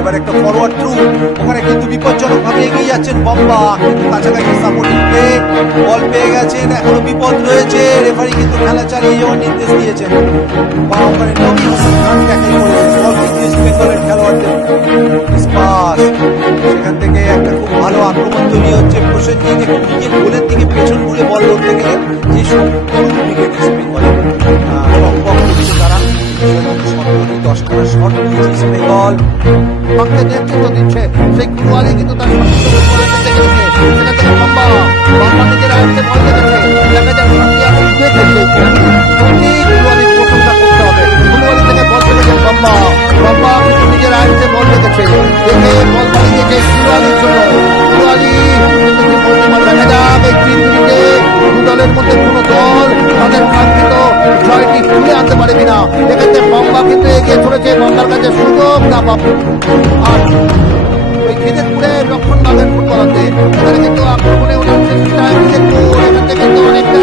এবার একটা forward through, ওখানে কিন্তু বিপজ্জনক ভাবে এগিয়ে যাচ্ছেন বম্বা, কিন্তু কাছাকাছি সাপোর্টিং প্লে, বল পেয়ে গেছেন, এখনো বিপদ রয়েছে, রেফারি কিন্তু খেলা চালিয়ে যাওয়ার নির্দেশ দিয়েছেন। বা ওখানে নবীন ট্যাকল করেছেন বল কিন্তু ইস্ট বেঙ্গলের খেলোয়াড়দের পাস, সেখান থেকে একটা খুব ভালো আক্রমণ তৈরি হচ্ছে। প্রসেনজিৎ একটু নিজের গোলের দিকে পেছন ঘুরে বল ধরতে গেলে যে উইকেট ইস্ট বেঙ্গলের তারা 10 শট নিয়েছে ইস্ট বেঙ্গল, নেতৃত্ব দিচ্ছে সেই কুয়ারি কিন্তু তার নিজের আয়ত্তে বল রেখেছে। দেখা যাক প্রশংসা করতে হবে। কুয়ারি থেকে বল রেখেছেন বম্বা, বম্বা কিন্তু নিজের আয়ত্তে বল রেখেছে, দেখে বল বাড়িয়েছে কুয়ারির জন্য। কুয়ারি কিন্তু দেখা যাক এই 3 মিনিটে দু দলের মধ্যে কোনো দল তাদের কাঙ্ক্ষিত জয়টি তুলে আনতে পারে কিনা। দেখেছে বম্বা কিন্তু এগিয়ে চলেছে, বম্বার কাছে সুযোগ না পাবে। আর ওই খিদিরপুরে লক্ষণ বাগের ফুটবলারদের এখানে কিন্তু আক্রমণে ওনার চেষ্টায় খিদিরপুর এখান থেকে কিন্তু অনেকটা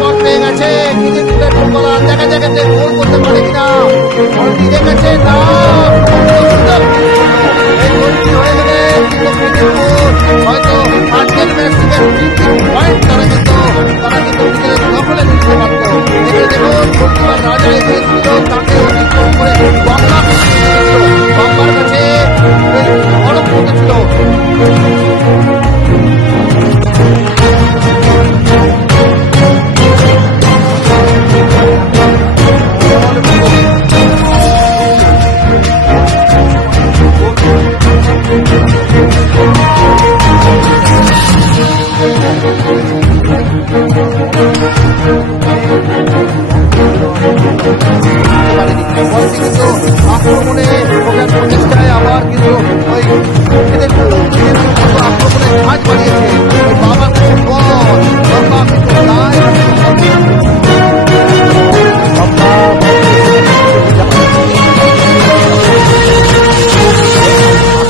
বল পেয়ে গেছে। খিদিরপুরের ফুটবলার দেখা যাচ্ছে গোল করতে পারে কিনা, বলটি রেখেছে না, এই গোলটি হয়ে গেলে কিন্তু খিদিরপুর হয়তো আজকের ম্যাচ থেকে 3 পয়েন্ট তারা কিন্তু নিজেদের দখলে নিতে পারত। দেখে দেখুন গোলকিপার রাজা এগিয়েছিল, তাকে অতিক্রম করে বাংলার কাছে বরফ পড়েছিল। আক্রমণে ওখানে প্রচেষ্টায় আবার কিন্তু ওই আক্রমণে কাজ বাড়িয়েছে ওই বাবার কাছে বল, বাবা কিন্তু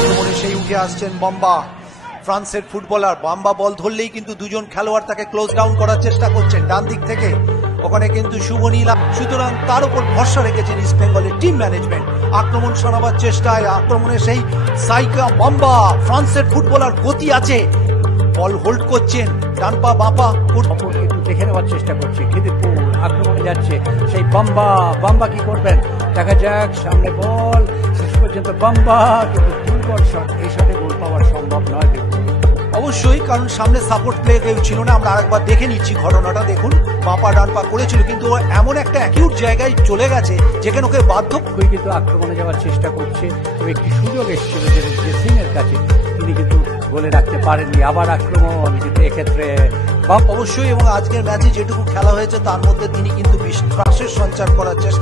আক্রমণে সেই উঠে আসছেন বম্বা, ফ্রান্সের ফুটবলার। বম্বা বল ধরলেই কিন্তু দুজন খেলোয়াড় তাকে ক্লোজ ডাউন করার চেষ্টা করছেন ডান দিক থেকে, ওখানে কিন্তু শুভ নীলা, সুতরাং তার উপর ভরসা রেখেছেন ইস্ট বেঙ্গলের টিম ম্যানেজমেন্ট। আক্রমণ সারাবার চেষ্টায়, আক্রমণে সেই সাইকা বম্বা, ফ্রান্সের ফুটবলার গতি আছে, বল হোল্ড করছেন, ডান পা বাপা একটু দেখে নেওয়ার চেষ্টা করছে। খিদিরপুর আক্রমণে যাচ্ছে সেই বম্বা, বম্বা কি করবেন দেখা যাক, সামনে বল, শেষ পর্যন্ত বম্বা কিন্তু দুর্বল শট, এই শটে গোল পাওয়া সম্ভব নয় অবশ্যই, কারণ সামনে সাপোর্ট প্লে কেউ ছিল না। আমরা আরেকবার দেখে নিচ্ছি ঘটনাটা, দেখুন বাপা ডান পা করেছিল, কিন্তু এমন একটা অ্যাকিউট জায়গায় চলে গেছে যেখানে ওকে বাধ্য কিন্তু আক্রমণে যাওয়ার চেষ্টা করছে। তবে একটি সুযোগ এসেছিল যে সিং এর কাছে, তিনি কিন্তু গোলে রাখতে পারেননি। আবার আক্রমণ, কিন্তু এক্ষেত্রে অবশ্যই, এবং আজকের ম্যাচে যেটুকু খেলা হয়েছে তার মধ্যে তিনি কিন্তু বিশ্বাসের সঞ্চার করার চেষ্টা